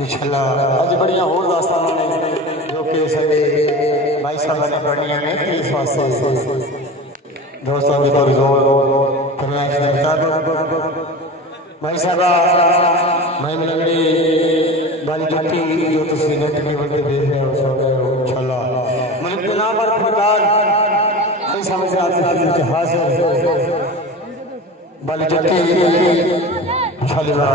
इंशाअल्लाह अज बड़िया होर दास्तानां ने जो कि साडे भाई साहब ने पढ़नियां ने इस वास्ते दोस्तों की फरमाइश के मुताबिक भाई साहब मैं लंगड़ी वाली जुत्ती जो तुसीं नेट केबल ते देख रहे हो इंशाअल्लाह मन जनाब पर फरमान भाई साहब से हाजिर वाली जुत्ती इंशाअल्लाह